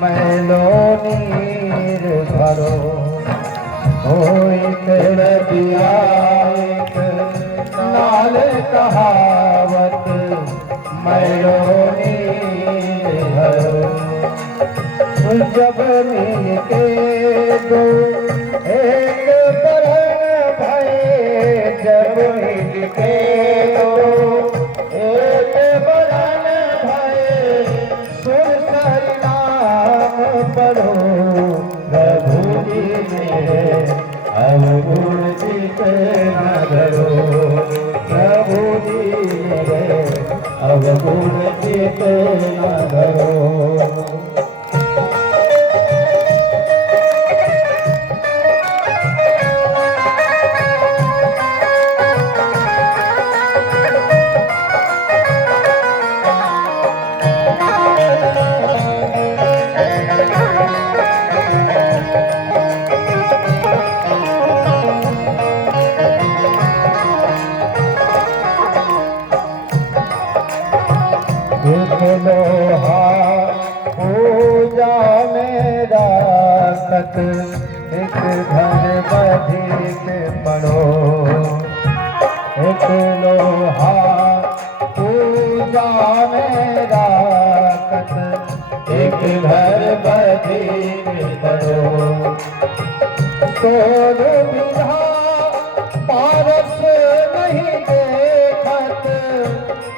मैलो नीर भरो होइत नदिया एक नाल कहावत मैलो नीर भरो जब मिल के दो एक तरह भय जब मिल के दो एक बरन भय सुर नाम पढ़ो प्रभु जी मेरे अवगुण चित न धरो प्रभु जी मेरे अवगुण चित न धरो लोहा पूजा में राखत एक धन बधिक पड़ो एक लोहा पूजा में राखत एक घर बधिक पड़ो तोर बिना पारस नहीं देखत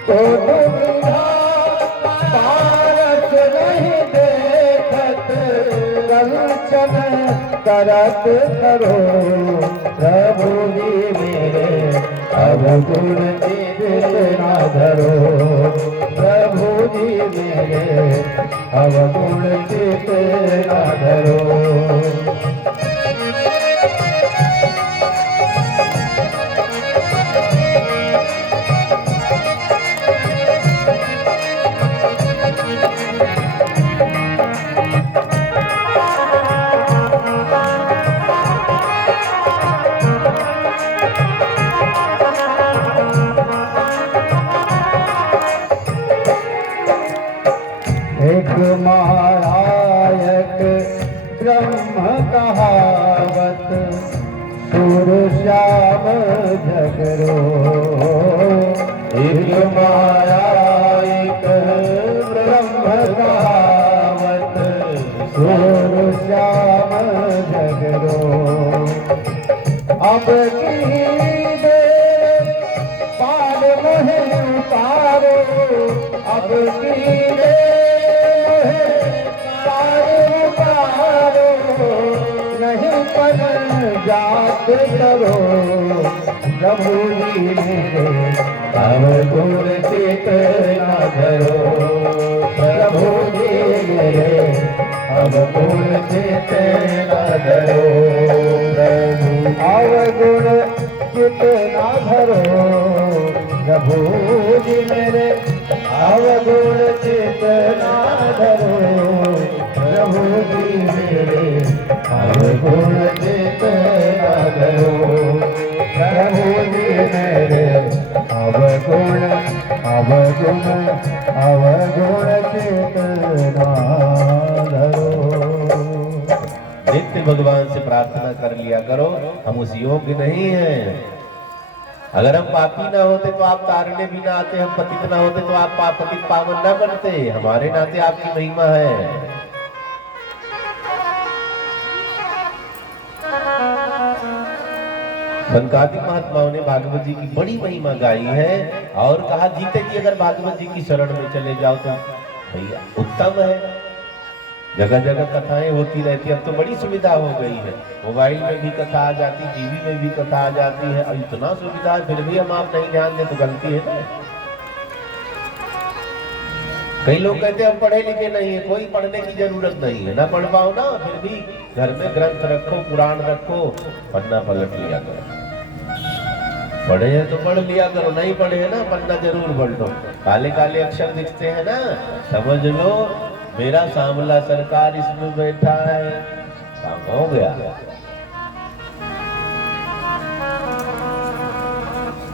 तोर बिना पारस नहीं देखत कंचन करत करो प्रभु जी मेरे अवगुण चित न धरो प्रभु जी मेरे अवगुण चित न धरो एक महारायक ब्रह्म कहावत सुर श्याम झगरो एक महारायक ब्रह्म कहावत सुर श्याम झगरो अब की दे पार मोहे उतारो अब की दे नहीं पर जात करो प्रभु जी मेरे अवगुण चित न धरो प्रभु जी मेरे अवगुण चित न धरो प्रभु अवगुण चित न धरो प्रभु जी मेरे अवगुण चित न धरो प्रभु जी मेरे अवगुण चित न धरो प्रभु जी मेरे अवगुण अवगुण अवगुण चित न धरो। नित्य भगवान से प्रार्थना कर लिया करो, हम उस योग्य नहीं हैं। अगर हम पापी ना होते तो आप तारने भी ना आते, हम पतित ना होते तो आप पतित पावन ना बनते। हमारे नाते आपकी महिमा है। सनकादिक महात्माओं ने भागवत जी की बड़ी महिमा गाई है और कहा जीते जी अगर भागवत जी की शरण में चले जाओ तो भैया उत्तम है। जगह जगह कथाएं होती रहती है। अब तो बड़ी सुविधा हो गई है, मोबाइल में भी कथा आ जाती, टीवी में भी कथा आ जाती है। अब इतना सुविधा है फिर भी हम आप नहीं ध्यान दे तो गलती है ना। कई लोग कहते हैं हम पढ़े लिखे नहीं है, कोई पढ़ने की जरूरत नहीं है, ना पढ़ पाओ ना फिर भी घर में ग्रंथ रखो, पुराण रखो, पन्ना पलट लिया करो। पढ़े हैं तो पढ़ लिया करो, नहीं पढ़े हैं ना पन्ना जरूर पलटो। काले काले अक्षर दिखते हैं ना, समझ लो मेरा सांवला सरकार इसमें बैठा है, काम हो गया।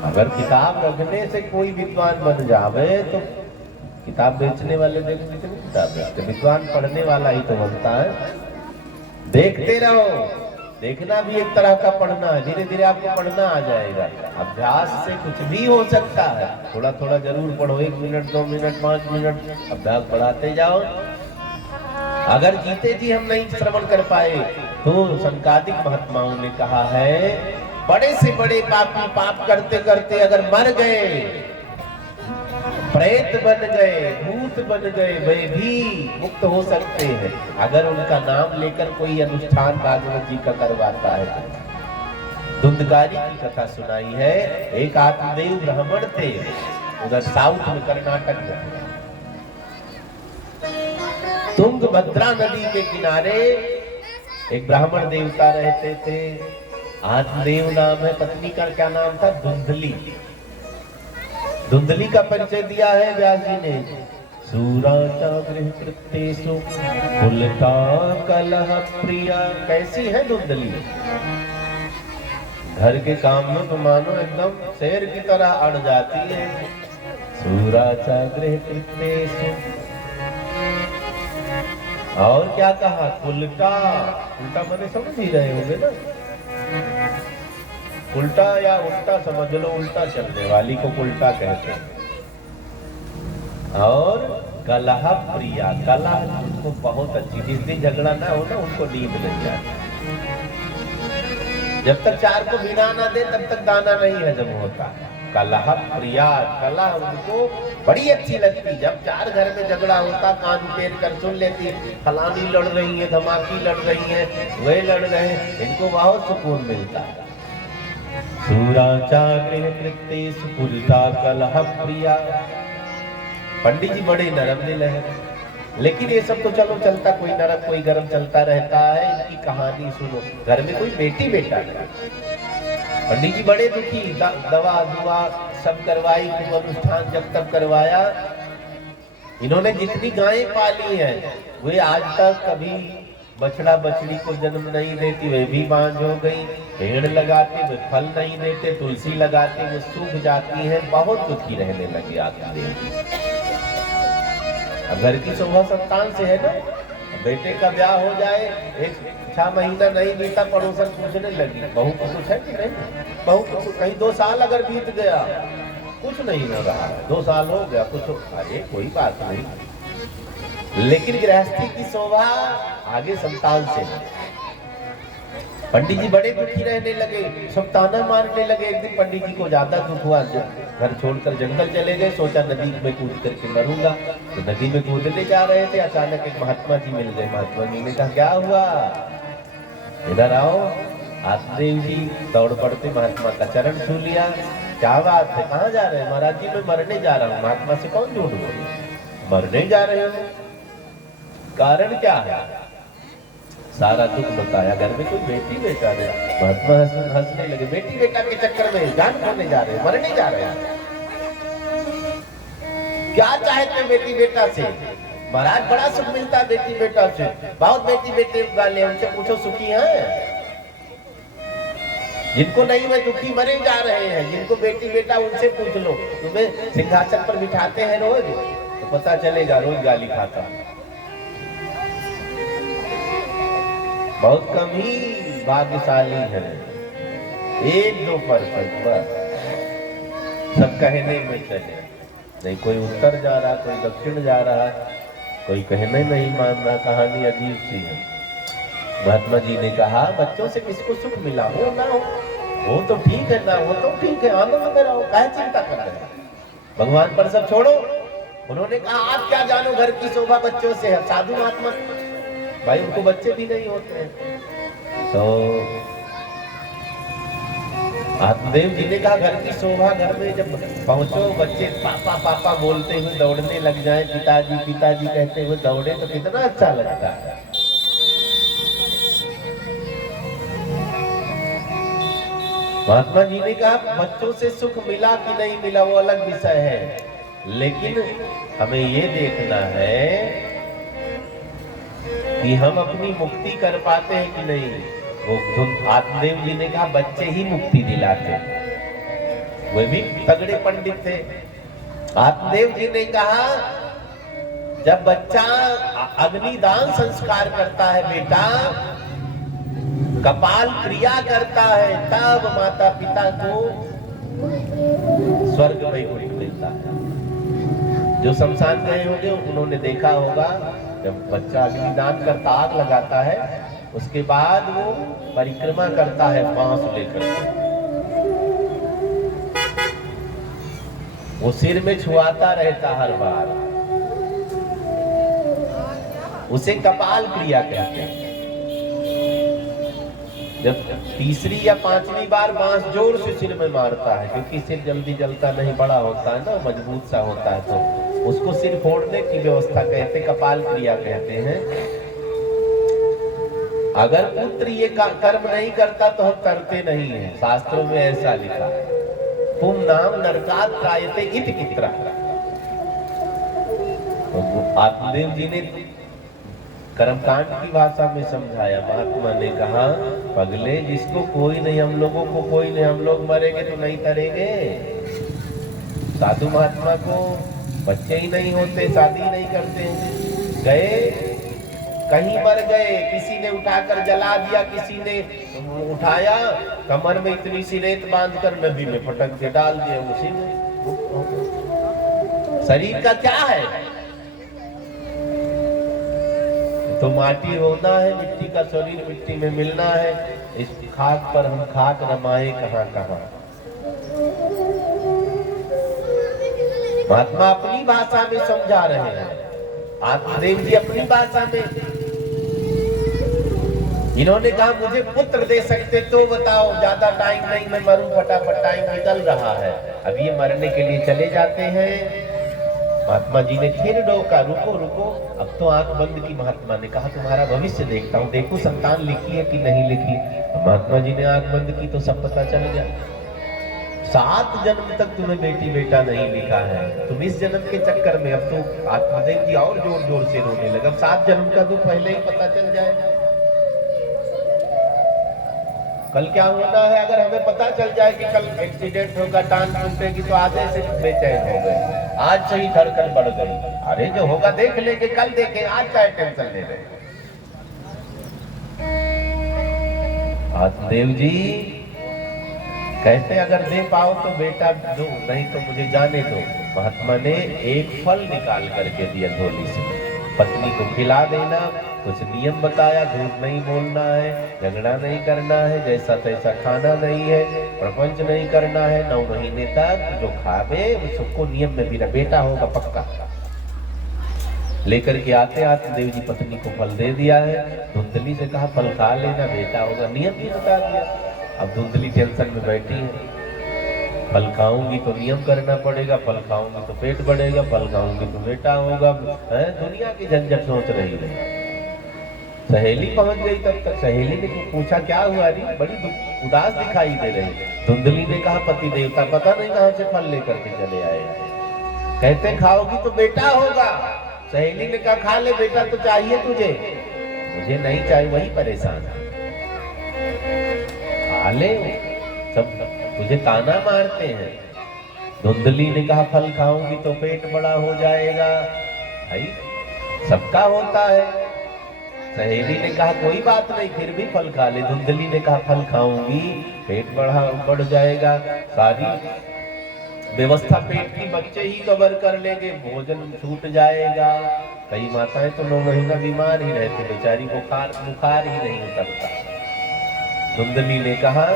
अगर किताब रखने से कोई विद्वान बन जावे तो किताब बेचने वाले देखो कितनी किताब बेचते, विद्वान पढ़ने वाला ही तो बनता है। देखते रहो, देखना भी एक तरह का पढ़ना है, धीरे धीरे आपको पढ़ना आ जाएगा। अभ्यास से कुछ भी हो सकता है, थोड़ा थोड़ा जरूर पढ़ो, 1 मिनट 2 मिनट 5 मिनट अभ्यास बढ़ाते जाओ। अगर जीते जी हम नहीं श्रवण कर पाए तो संकादिक महात्माओं ने कहा है, बड़े से बड़े पापी पाप करते करते अगर मर गए, प्रेत बन गए, भूत बन गए, वे भी मुक्त हो सकते हैं अगर उनका नाम लेकर कोई अनुष्ठान भागवत जी का करवाता है तो। धुंधकारी की कथा सुनाई है। एक आत्मदेव ब्राह्मण थे, उधर साउथ में, कर्नाटक में, तुंगभद्रा नदी के किनारे एक ब्राह्मण देवता रहते थे। आत्मदेव नाम है, पत्नी का क्या नाम था? धुंधली। धुंधली का परिचय दिया है व्यास जी ने। सूराचा गृह कृत्येषु कुलता कलह प्रिया। कैसी है धुंधली? घर के काम में तो मानो एकदम शेर की तरह अड़ जाती है। सूराचा गृह कृत्येषु, और क्या कहा? उल्टा। उल्टा मैंने समझ ही रहे होंगे ना, उल्टा या उल्टा समझ लो, उल्टा चलने वाली को उल्टा कहते हैं। और कलह प्रिया, कलह उनको बहुत अच्छी, जिस दिन झगड़ा ना हो ना उनको नींद नहीं आती। जब तक चार को बिना ना दे तब तक दाना नहीं हजम होता। कलह प्रिया, कलह उनको बड़ी अच्छी लगती। जब चार घर में झगड़ा होता, कान पेर कर सुन लेती, फलानी लड़ रही है, धमाकी लड़ रही है, वे लड़ रहे हैं, इनको बहुत सुकून मिलता है। सूराचा गृह कृत्येषु कुलता कलह प्रिया। पंडित जी बड़े नरम दिल है, लेकिन ये सब तो चलो चलता, कोई नरम कोई गरम चलता रहता है। इनकी कहानी सुनो। घर में कोई बेटी बेटा है, पंडित जी बड़े दुखी, दवा दुआ सब करवाई, अनुष्ठान जब तक करवाया। इन्होंने जितनी गायें पाली है वे आज तक कभी बछड़ा बछड़ी को जन्म नहीं देती, वे भी बांझ हो गई। पेड़ लगाते वे फल नहीं देते, तुलसी लगाते वे सूख जाती है। बहुत दुखी रहने लगी आत्मदेव। अब घर की शोभा संतान से है ना, बेटे का ब्याह हो जाए, 6 महीना नहीं बीता, पड़ोसन पूछने लगी, बहू को कुछ है कि नहीं? बहू को कुछ नहीं। 2 साल अगर बीत गया, कुछ नहीं हो रहा है, 2 साल हो गया, कुछ अरे कोई बात नहीं। लेकिन गृहस्थी की शोभा आगे संतान से। पंडित जी बड़े दुखी रहने लगे, सब ताना मारने लगे। एक दिन पंडित जी को ज्यादा दुख हुआ, घर छोड़कर जंगल चले गए। सोचा नदी में कूद करके मरूंगा, तो नदी में कूदने जा रहे थे, अचानक एक महात्मा जी मिल गए। महात्मा जी ने कहा, क्या हुआ, इधर आओ। आत्मदेव जी दौड़ पड़ते महात्मा का चरण छू लिया। क्या बात है, कहाँ जा रहे हैं? महाराज जी मैं मरने जा रहा हूँ। महात्मा से कौन झूठ बोले, मरने जा रहे हो? कारण क्या है? सारा दुख बताया। घर में कोई बेटी बेटा है। महात्मा हंसने लगे, बेटी बेटा के चक्कर में जान खोने जा रहे हैं, मरने जा रहे हैं। क्या चाहते बेटी बेटा से? महाराज बड़ा सुख मिलता है बेटी बेटा से, बहुत बेटी बेटे गाले, उनसे पूछो सुखी है? जिनको नहीं मैं दुखी मरे जा रहे हैं, जिनको बेटी बेटा उनसे पूछ लो। तुम्हें सिंहासन पर बिठाते हैं रोज, तो पता चलेगा रोज गाली खाता। बहुत कम ही भाग्यशाली है, 1-2% बस। सब कहने में चले, नहीं कोई उत्तर जा रहा, कोई दक्षिण जा रहा, कोई कहने नहीं मान रहा। कहानी अजीब सी है। महात्मा जी ने कहा, बच्चों से किसको सुख मिला हो ना हो, वो तो ठीक है, ना हो तो ठीक है, आनंद में रहो, काहे चिंता कर रहे हैं? भगवान पर सब छोड़ो। उन्होंने कहा, आप क्या जानो घर की शोभा बच्चों से है। साधु महात्मा भाई, उनको बच्चे भी नहीं होते हैं। तो आत्मदेव जी ने कहा, घर की शोभा, घर में जब पहुंचो, बच्चे पापा पापा बोलते हुए दौड़ने लग जाए, पिताजी पिताजी कहते हुए दौड़े, तो कितना अच्छा लगता है। महात्मा जी ने कहा, बच्चों से सुख मिला कि नहीं मिला वो अलग विषय है, लेकिन हमें ये देखना है कि हम अपनी मुक्ति कर पाते हैं कि नहीं। वो आत्मदेव जी ने कहा, बच्चे ही मुक्ति दिलाते। वे भी तगड़े पंडित थे। आत्मदेव जी ने कहा, जब बच्चा अग्निदान संस्कार करता है बेटा, कपाल क्रिया करता है, तब माता पिता को स्वर्ग वैकुंठ मिलता है। जो शमशान गए होंगे उन्होंने देखा होगा, जब बच्चा अग्निदान करता, आग लगाता है, उसके बाद वो परिक्रमा करता है बांस लेकर के, वो सिर में छुआता रहता हर बार, उसे कपाल क्रिया कहते हैं। जब तीसरी या पांचवी बार बांस जोर से सिर में मारता है, क्योंकि सिर जल्दी जलता नहीं, बड़ा होता है ना, मजबूत सा होता है, तो उसको सिर फोड़ने की व्यवस्था कहते, कपाल क्रिया कहते हैं। अगर पुत्र ये कर्म नहीं करता तो हम करते नहीं है, शास्त्रों में ऐसा लिखा है, पुम नाम नरकात त्रायते इति कित्रा। तो आत्मदेव जी ने कर्मकांड की भाषा में समझाया। महात्मा ने कहा, पगले, जिसको कोई नहीं, हम लोगों को कोई नहीं, हम लोग मरेंगे तो नहीं तरेंगे। साधु महात्मा को बच्चे ही नहीं होते, शादी नहीं करते, गए कहीं मर गए, किसी ने उठाकर जला दिया, किसी ने उठाया, कमर में इतनी सी रेत बांधकर नदी में पटक के डाल दिया, उसी में। शरीर का क्या है? तो माटी होना है, मिट्टी का शरीर मिट्टी में मिलना है, इस खाक पर हम खाक रमाए कहां कहां। महात्मा अपनी भाषा में समझा रहे हैं, आत्मदेव जी अपनी भाषा में। इन्होंने कहा, मुझे पुत्र दे सकते तो बताओ, ज्यादा टाइम नहीं, मैं मरूं, फटाफट टाइम निकल रहा है। अब ये मरने के लिए चले जाते हैं। महात्मा जी ने फिर डोका, रुको रुको, अब तो आंख बंद की। महात्मा ने कहा, तुम्हारा भविष्य देखता हूँ, देखो संतान लिखी है कि नहीं लिखी। महात्मा जी ने आंख बंद की तो सब पता चल गया। 7 जन्म तक तुम्हें बेटी बेटा नहीं लिखा है, तुम इस जन्म के चक्कर में। अब तो आत्मदेव जी और जोर जोर से रोने लगे, अब 7 जन्म का दुख पहले ही पता चल जाए। कल क्या होना है, अगर हमें पता चल जाए कि कल एक्सीडेंट होगा, टांग टूटेगी, तो आज से बेचैन हो गए, आज से ही धड़कन बढ़ गई। अरे जो होगा देख लेंगे, कल देखें, आज चाहे टेंशन ले रहे। आत्मदेव जी कहते, अगर दे पाओ तो बेटा दो, नहीं तो मुझे जाने दो। महात्मा ने एक फल निकाल करके दिया झोली से, पत्नी को खिला देना, कुछ नियम बताया, झूठ नहीं बोलना है, झगड़ा नहीं करना है, जैसा तैसा खाना नहीं है, प्रपंच नहीं करना है, 9 महीने तक जो खावे उसको नियम में भी बेटा होगा पक्का। लेकर के आते आत्मदेव जी पत्नी को फल दे दिया है। धुंधली से कहा, फल खा लेना, बेटा होगा, नियम भी बता दिया। अब धुंधली टेंशन में बैठी है, फल खाऊंगी तो नियम करना पड़ेगा, फल खाऊंगी तो पेट बढ़ेगा, फल खाऊंगी तो बेटा होगा, दुनिया की झंझट सोच रही है। सहेली पहुंच गई, तब तक सहेली ने पूछा, क्या हुआ री, बड़ी उदास दिखाई दे रही। धुंधली ने कहा, पति देवता पता नहीं कहां से फल लेकर के चले आए, कहते खाओगी तो बेटा होगा। सहेली ने कहा, खा ले, बेटा तो चाहिए तुझे। मुझे नहीं चाहिए, वही परेशान है, खा ले, सब तुझे ताना मारते हैं। धुंधली ने कहा, फल खाऊंगी तो पेट बड़ा हो जाएगा, भाई सबका होता है। सहेली ने कहा, कोई बात नहीं, फिर भी फल खा ले। धुंधली ने कहा, फल खाऊंगी पेट बढ़ जाएगा, सारी व्यवस्था पेट की बच्चे ही कवर कर लेंगे, भोजन छूट जाएगा। कई माताएं तो 9 महीना बीमार ही रहती, बेचारी बुखार ही नहीं उतरता। धुंधली ने कहा,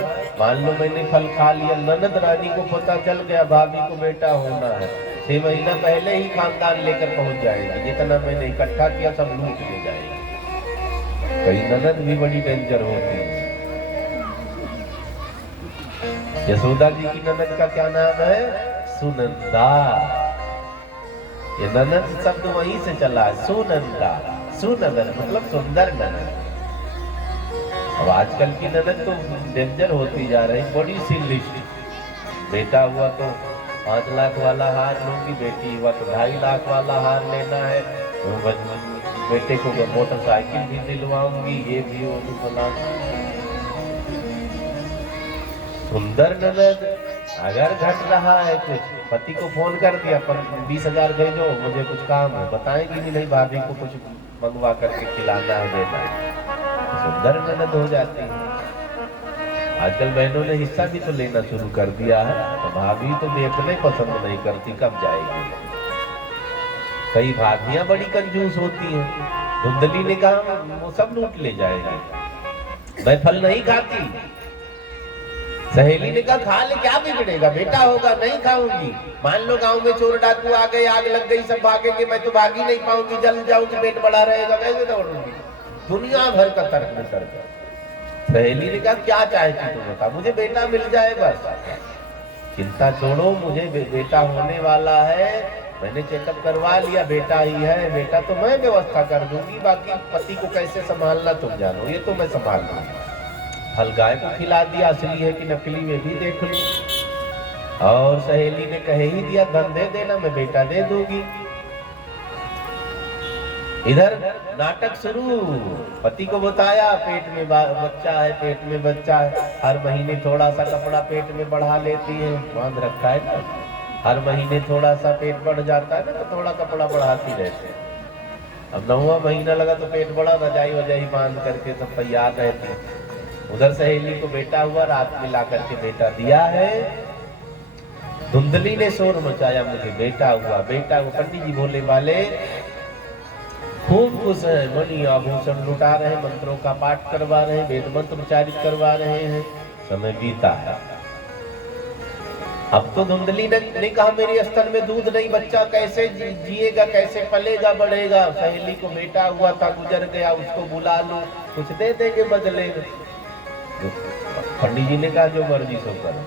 मान लो मैंने फल खा लिया, ननद रानी को पता चल गया भाभी को बेटा होना है, 6 महीना पहले ही खानदान लेकर पहुंच जाएगी, जितना मैंने इकट्ठा किया सब लूट ले जाएगी। कई ननद भी बड़ी डेंजर होती है। यशोदा जी की ननद का क्या नाम है? सुनंदा। ये ननद शब्द वहीं से चला, सुनंदा। सुनंदन मतलब सुंदर ननद। अब आजकल की ननद तो डेंजर होती जा रही, बड़ी सी लिस्ट। बेटा हुआ तो 5 लाख वाला हार लूंगी, बेटी हुआ तो 2.5 लाख वाला हार लेना है, बेटे को मोटरसाइकिल भी दिलवाऊंगी, ये भी वो भी बोला। सुंदर ननद अगर घट रहा है कुछ पति को फोन कर दिया, पर 20,000 भेजो, मुझे कुछ काम है। बताएंगी भी नहीं, भाभी को कुछ मंगवा करके खिलाना है, देना है। सुंदर ननद हो जाती है। आजकल बहनों ने हिस्सा भी तो लेना शुरू कर दिया है, तो भाभी तो देखने पसंद नहीं करती, कब जाएगी। कई भाभियां बड़ी कंजूस होती हैं। धुंधली ने कहा वो सब लूट ले जाएगी, मैं फल नहीं खाती। सहेली ने कहा खा ले, क्या बिगड़ेगा, बेटा होगा, नहीं खाऊंगी। मान लो गांव में चोर डाकू आ गए, आग लग गई, सब भागेंगे, मैं तो भाग ही नहीं पाऊंगी, जल जाऊंगी, पेट बड़ा रहेगा, कैसे दौड़ूंगी। दुनिया भर का तर्क में तर्क। सहेली ने कहा क्या चाहती तू बता, मुझे बेटा मिल जाए बस। चिंता छोड़ो, मुझे बेटा होने वाला है, मैंने चेकअप करवा लिया, बेटा ही है। बेटा तो मैं व्यवस्था कर दूंगी, बाकी पति को कैसे संभालना तुम जानो, ये तो मैं संभाल लूंगी। फल गाय को खिला दिया, असली है कि नकली में भी देख ली। और सहेली ने कह ही दिया धन दे देना, मैं बेटा दे दूंगी। इधर नाटक शुरू। पति को बताया पेट में बच्चा है, पेट में बच्चा है। हर महीने थोड़ा सा कपड़ा पेट में बढ़ा लेती है, बांध रखा है ना। हर महीने थोड़ा सा पेट बढ़ जाता है ना, तो थोड़ा कपड़ा बढ़ाती रहती है। अब 9वां महीना लगा तो पेट बड़ा, रजाई वजाई बांध करके सब तैयार रहती। उधर सहेली को बेटा हुआ, रात में ला करके बेटा दिया है। धुंधली ने शोर मचाया, मुझे बेटा हुआ, बेटा हुआ। पंडित जी भोले वाले खूब खुश है, मणि आभूषण लुटा रहे, मंत्रों का पाठ करवा रहे, वेद मंत्र उच्चारित करवा रहे हैं। समय बीता है। अब तो धुंधली ने कहा मेरे स्तन में दूध नहीं, बच्चा कैसे जिएगा, कैसे पलेगा बढ़ेगा। सहेली को बेटा हुआ था, गुजर गया, उसको बुला लो, कुछ दे देंगे बदले में। पंडित जी ने कहा जो मर्जी सो करो।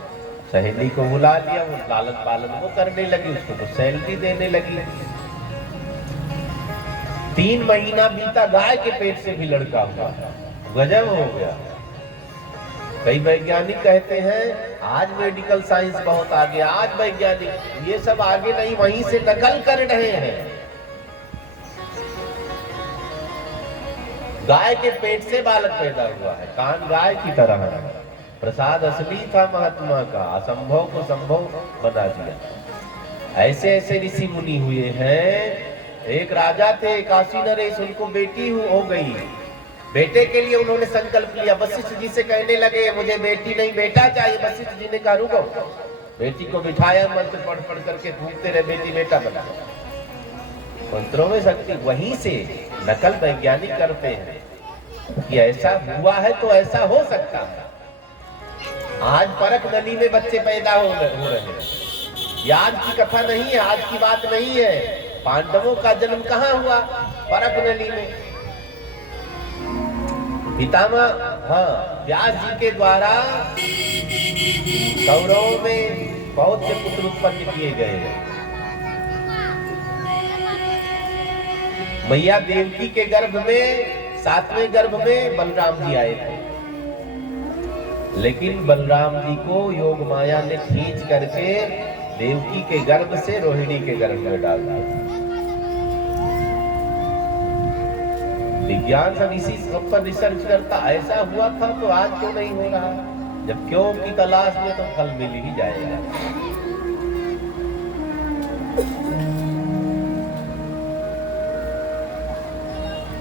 सहेली को बुला लिया, वो लालन पालन वो करने लगी, उसको कुछ सैलरी देने लगी। 3 महीना बीता, गाय के पेट से भी लड़का हुआ, गजब हो गया। कई वैज्ञानिक कहते हैं आज मेडिकल साइंस बहुत आगे, आज वैज्ञानिक ये सब आगे नहीं, वहीं से नकल कर रहे हैं। गाय के पेट से बालक पैदा हुआ है, कान गाय की तरह है। प्रसाद असली था महात्मा का, असंभव को संभव बना दिया। ऐसे ऐसे ऋषि मुनि हुए हैं। एक राजा थे काशी नरेश, उनको बेटी हो गई। बेटे के लिए उन्होंने संकल्प लिया। वशिष्ठ जी से कहने लगे मुझे बेटी नहीं बेटा चाहिए। वशिष्ठ जी ने कहा रुको, बेटी को बिठाया, मंत्र पढ़ पढ़ करके घूमते रहे, बेटी बेटा बना। मंत्रों में शक्ति। वहीं से नकल वैज्ञानिक करते हैं कि ऐसा हुआ है तो ऐसा हो सकता है। आज परख नली में बच्चे पैदा हो रहे हैं। ये आज की कथा नहीं है, आज की बात नहीं है। पांडवों का जन्म कहाँ हुआ? परख नली में। पितामह व्यास जी के द्वारा कौरवों में बहुत से पुत्र उत्पन्न किए गए हैं। मैया देवकी के गर्भ में 7वें गर्भ में बलराम जी आए थे, लेकिन बलराम जी को योग माया ने खींच करके देवकी के गर्भ से रोहिणी के गर्भ में डाल दिया। विज्ञान सब इसी पर रिसर्च करता, ऐसा हुआ था तो आज क्यों नहीं हो रहा? जब क्यों की तलाश में तो फल मिल ही जाएगा।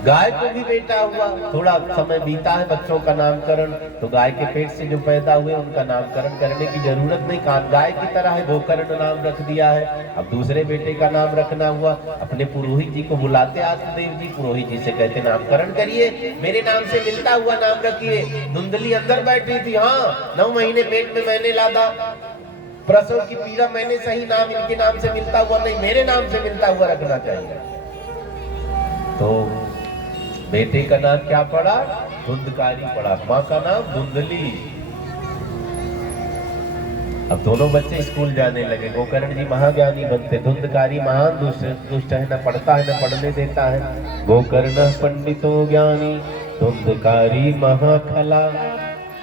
गाय को भी बेटा हुआ। थोड़ा समय बीता है, बच्चों का नामकरण, तो गाय के पेट से जो पैदा हुए उनका नामकरण करने की जरूरत नहीं, गाय की तरह है, गोकर्ण नाम रख दिया है। अब दूसरे बेटे का नाम रखना हुआ, अपने पुरोहित जी को बुलाते आत्मदेव जी, पुरोहित जी से कहते नामकरण करिए, मेरे नाम से मिलता हुआ नाम रखिए। धुंधली अंदर बैठी थी, हाँ 9 महीने पेट में मैंने लादा, प्रसव की पीड़ा मैंने सही, नाम इनके नाम से मिलता हुआ नहीं, मेरे नाम से मिलता हुआ रखना चाहिए। तो बेटे का नाम क्या पड़ा? धुंधकारी पड़ा। माँ का नाम धुंधली। अब दोनों बच्चे स्कूल जाने लगे। गोकर्ण जी महाज्ञानी बनते, धुंधकारी महान दुष्ट है, न पढ़ता है न पढ़ने देता है। गोकर्ण पंडितो ज्ञानी, धुंधकारी महाखला।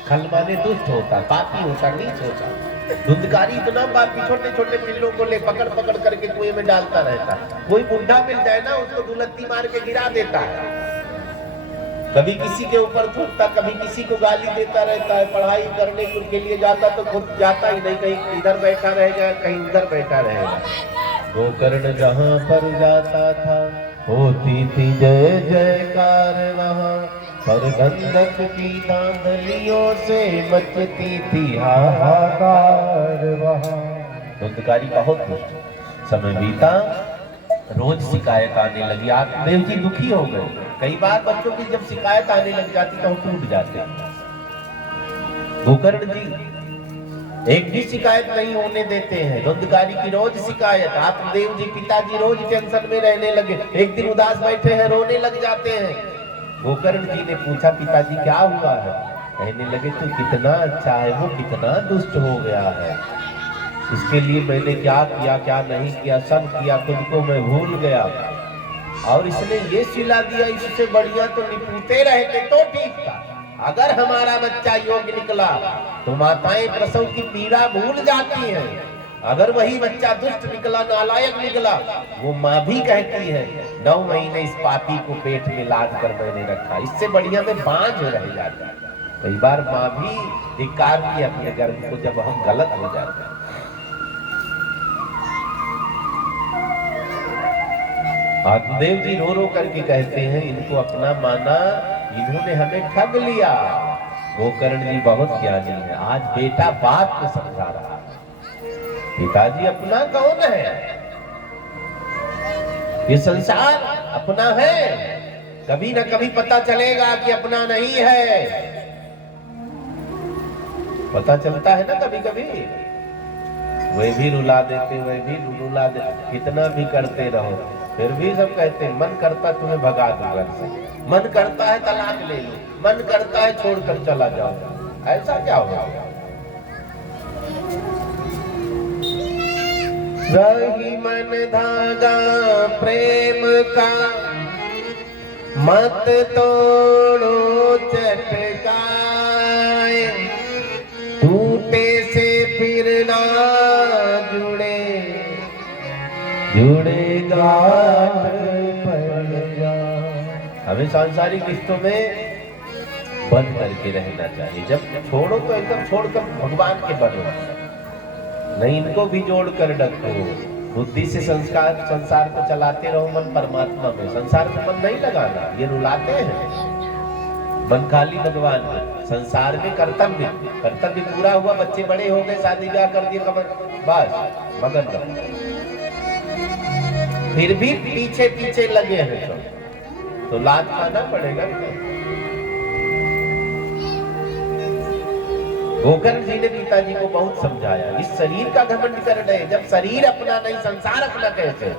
खल माने दुष्ट होता, पापी होता, नीच होता। धुंधकारी इतना पापी, छोटे छोटे पिल्लों को ले पकड़ पकड़ करके कुएं में डालता रहता। कोई बुढ़ा मिल जाए ना, उसको दुलत्ती मार के गिरा देता है। कभी किसी के ऊपर थूकता, कभी किसी को गाली देता रहता है। पढ़ाई करने के लिए जाता तो खुद जाता ही नहीं, कहीं इधर बैठा रहेगा, कहीं उधर बैठा रहेगा। गोकर्ण जहाँ पर जाता था होती थी जय जयकार वहाँ, पर गंधक की धांधलियों से मचती थी हाहाकार वहाँ। धुंधकारी बहुत दुष्ट। समय बीता, रोज शिकायत आने लगी। आत्मदेव जी दुखी हो गए। कई बार बच्चों की जब शिकायत आने लग जाती तो टूट जाते। गोकर्ण जी एक भी शिकायत नहीं होने देते हैं। धुंधकारी की रोज शिकायत। आत्मदेव जी पिताजी रोज टेंशन में रहने लगे। एक दिन उदास बैठे हैं, रोने लग जाते हैं। गोकर्ण जी ने पूछा, पिताजी क्या हुआ है? कहने लगे, तू कितना अच्छा है, वो कितना दुष्ट हो गया है। इसके लिए मैंने क्या किया क्या नहीं किया सब किया, तुमको मैं भूल गया। और इसने ये सिला दिया, इससे बढ़िया तो निपुणते रहते तो ठीक था। अगर हमारा बच्चा योग्य निकला तो माताएं प्रसव की पीड़ा भूल जाती हैं। अगर वही बच्चा दुष्ट निकला, नालायक निकला, वो माँ भी कहती है 9 महीने इस पापी को पेट में लाद कर मैंने रखा, इससे बढ़िया मैं बांझ रह जाता। कई बार माँ भी धिक्कार की अपने गर्भ को जब हम गलत हो जाते हैं। आत्मदेव जी रो रो करके कहते हैं, इनको अपना माना, इन्होंने हमें ठग लिया। गोकर्ण जी बहुत ज्ञानी है। आज बेटा बाप को समझा रहा है, पिताजी अपना कौन है? ये संसार अपना है, कभी न कभी पता चलेगा कि अपना नहीं है। पता चलता है ना कभी कभी। वे भी रुला देते, वे भी रुला देते, कितना भी करते रहो फिर भी सब कहते हैं मन करता तुम्हें भगा दूं घर से, मन करता है तलाक ले लो, मन करता है छोड़कर चला जाओ। ऐसा क्या होगा? रही मन धागा प्रेम का, मत तोड़ो चटकाए, टूटे से फिर ना जुड़े, जुड़ेगा हमें सांसारिक रिश्तों में बंद करके रहना चाहिए। जब छोड़ो तो एकदम छोड़कर भगवान के बनो, नहीं इनको भी जोड़ कर रखो। बुद्धि से संसार को चलाते रहो, मन परमात्मा में। संसार में मन नहीं लगाना, ये रुलाते हैं। मन खाली भगवान में। संसार में कर्तव्य, कर्तव्य पूरा हुआ, बच्चे बड़े हो गए, शादी ब्याह कर दिए, बस मगन रहो। फिर भी पीछे पीछे लगे हैं तो लात खाना पड़ेगा। गोकर्ण जी ने पिताजी को बहुत समझाया, इस शरीर का घमंड कर रहे, जब शरीर अपना नहीं संसार अपना कैसे?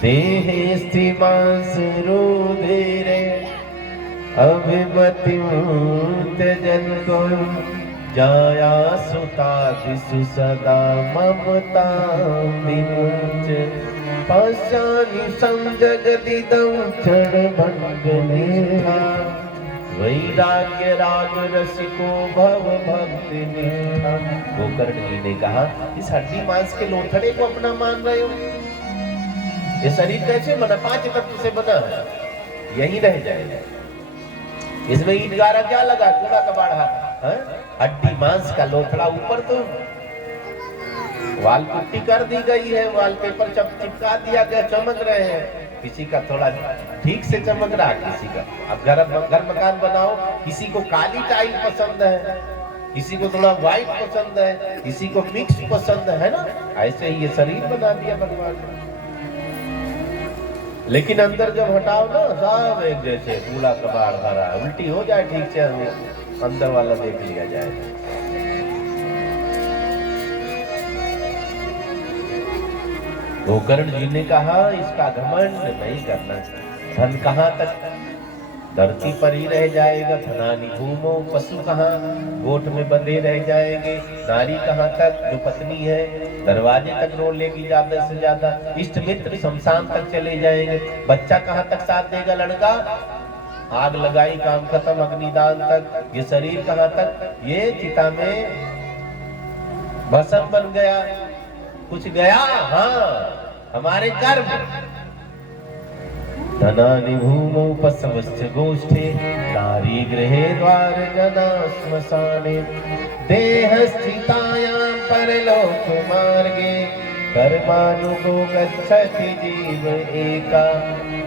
देहे स्थिमांस रुधिरे अभिमतिं त्यजन्तो, जाया सुता दिशु सदा ममता विमुच, पश्यामि संजगदिदं क्षणभङ्गनिष्ठा, वैराग्य राग रसिको भव भक्ति निष्ठा। गोकर्ण जी ने कहा, इस हड्डी मांस के लोथड़े को अपना मान रहे हो? ये शरीर कैसे बना? 5 तत्व से बना है, यही रह जाएगा। इसमें ईट गारा क्या लगा? कूड़ा कबाड़ा, हड्डी मांस का लोथड़ा। ऊपर तो वाल पुट्टी कर दी गई है, वॉलपेपर चिपका दिया गया, चमक रहे हैं। किसी का थोड़ा ठीक से चमक रहा, किसी का। अब घर मकान बनाओ, किसी को काली टाइल पसंद है, किसी को थोड़ा व्हाइट पसंद है, किसी को मिक्स पसंद है ना। ऐसे ही ये शरीर बना दिया भगवान ने। लेकिन अंदर जब हटाओ ना, सब एक जैसे कूड़ा कबाड़ भरा, उल्टी हो जाए ठीक से, अंदर वाला देख लिया जाए। गोकर्ण जी ने कहा, इसका घमंड नहीं करना। धन कहाँ तक? धरती पर ही रह जाएगा। धनानि भूमो, पशु कहाँ गोठ में बंधे रह जाएंगे। नारी कहाँ तक? जो पत्नी है दरवाजे तक रो लेगी ज्यादा से ज्यादा। इष्ट मित्र शमशान तक चले जाएंगे। बच्चा कहाँ तक साथ देगा? लड़का आग लगाई, काम खत्म, अग्निदान तक। ये शरीर कहाँ तक? ये चिता में भस्म बन गया। कुछ गया? हाँ, हमारे कर्म। धनानि भूमौ पशवश्च गोष्ठे नारी गृहे द्वार जना श्मशाने देहस्थितायां परलोक मार्गे कर्मानुगो गच्छति जीव एका।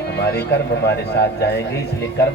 हमारे कर्म हमारे साथ जाएंगे, इसलिए कर्म